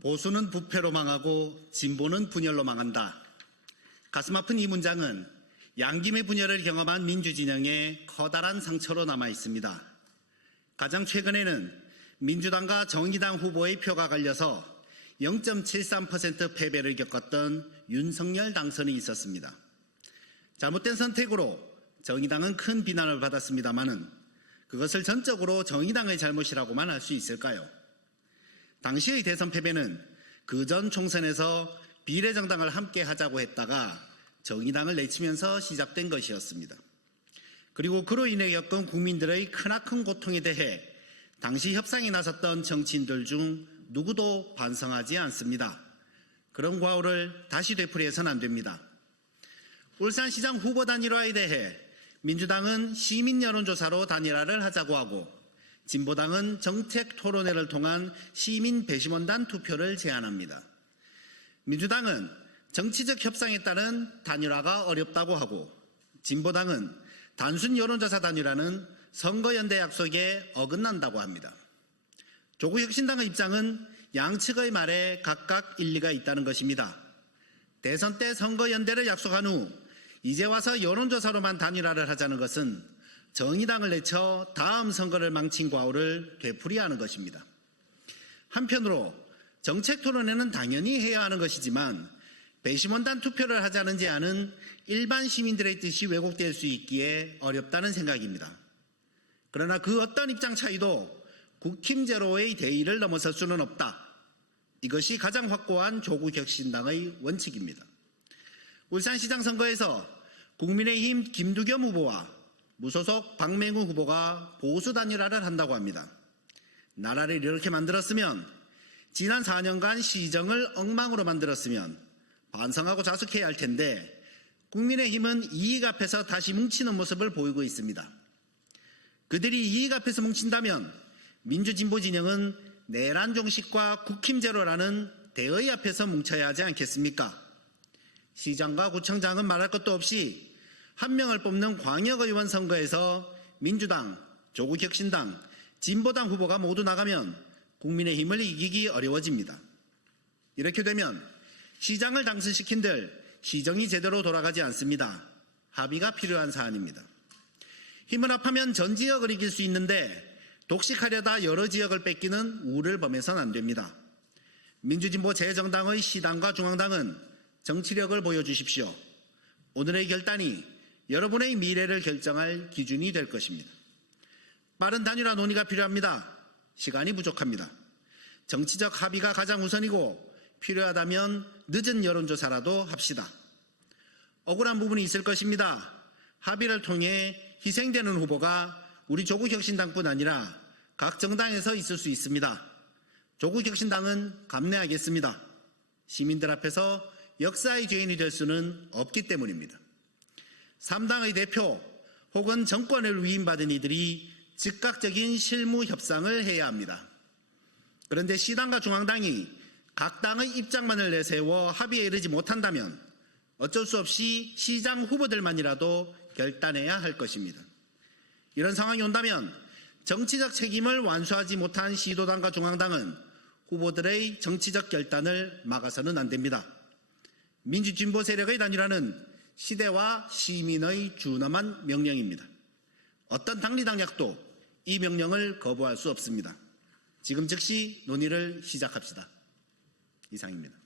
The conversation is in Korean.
보수는 부패로 망하고 진보는 분열로 망한다. 가슴 아픈 이 문장은 양김의 분열을 경험한 민주진영의 커다란 상처로 남아 있습니다. 가장 최근에는 민주당과 정의당 후보의 표가 갈려서 0.73% 패배를 겪었던 윤석열 당선이 있었습니다. 잘못된 선택으로 정의당은 큰 비난을 받았습니다마는 그것을 전적으로 정의당의 잘못이라고만 할 수 있을까요? 당시의 대선 패배는 그전 총선에서 비례정당을 함께 하자고 했다가 정의당을 내치면서 시작된 것이었습니다. 그리고 그로 인해 겪은 국민들의 크나큰 고통에 대해 당시 협상에 나섰던 정치인들 중 누구도 반성하지 않습니다. 그런 과오를 다시 되풀이해서는 안 됩니다. 울산시장 후보 단일화에 대해 민주당은 시민 여론조사로 단일화를 하자고 하고 진보당은 정책 토론회를 통한 시민 배심원단 투표를 제안합니다. 민주당은 정치적 협상에 따른 단일화가 어렵다고 하고 진보당은 단순 여론조사 단일화는 선거연대 약속에 어긋난다고 합니다. 조국혁신당의 입장은 양측의 말에 각각 일리가 있다는 것입니다. 대선 때 선거연대를 약속한 후 이제 와서 여론조사로만 단일화를 하자는 것은 정의당을 내쳐 다음 선거를 망친 과오를 되풀이하는 것입니다. 한편으로 정책 토론회는 당연히 해야 하는 것이지만 배심원단 투표를 하자는 제안은 일반 시민들의 뜻이 왜곡될 수 있기에 어렵다는 생각입니다. 그러나 그 어떤 입장 차이도 국힘제로의 대의를 넘어설 수는 없다. 이것이 가장 확고한 조국혁신당의 원칙입니다. 울산시장 선거에서 국민의힘 김두겸 후보와 무소속 박맹우 후보가 보수 단일화를 한다고 합니다. 나라를 이렇게 만들었으면 지난 4년간 시정을 엉망으로 만들었으면 반성하고 자숙해야 할 텐데 국민의힘은 이익 앞에서 다시 뭉치는 모습을 보이고 있습니다. 그들이 이익 앞에서 뭉친다면 민주진보 진영은 내란 종식과 국힘제로라는 대의 앞에서 뭉쳐야 하지 않겠습니까? 시장과 구청장은 말할 것도 없이 한 명을 뽑는 광역의원 선거에서 민주당, 조국혁신당, 진보당 후보가 모두 나가면 국민의힘을 이기기 어려워집니다. 이렇게 되면 시장을 당선시킨들 시정이 제대로 돌아가지 않습니다. 합의가 필요한 사안입니다. 힘을 합하면 전 지역을 이길 수 있는데 독식하려다 여러 지역을 뺏기는 우를 범해서는 안 됩니다. 민주진보 제 정당의 시당과 중앙당은 정치력을 보여주십시오. 오늘의 결단이 여러분의 미래를 결정할 기준이 될 것입니다. 빠른 단일화 논의가 필요합니다. 시간이 부족합니다. 정치적 합의가 가장 우선이고 필요하다면 늦은 여론조사라도 합시다. 억울한 부분이 있을 것입니다. 합의를 통해 희생되는 후보가 우리 조국혁신당뿐 아니라 각 정당에서 있을 수 있습니다. 조국혁신당은 감내하겠습니다. 시민들 앞에서 역사의 죄인이 될 수는 없기 때문입니다. 3당의 대표 혹은 정권을 위임받은 이들이 즉각적인 실무 협상을 해야 합니다. 그런데 시당과 중앙당이 각 당의 입장만을 내세워 합의에 이르지 못한다면 어쩔 수 없이 시장 후보들만이라도 결단해야 할 것입니다. 이런 상황이 온다면 정치적 책임을 완수하지 못한 시도당과 중앙당은 후보들의 정치적 결단을 막아서는 안 됩니다. 민주진보 세력의 단일화는 시대와 시민의 준엄한 명령입니다. 어떤 당리당략도 이 명령을 거부할 수 없습니다. 지금 즉시 논의를 시작합시다. 이상입니다.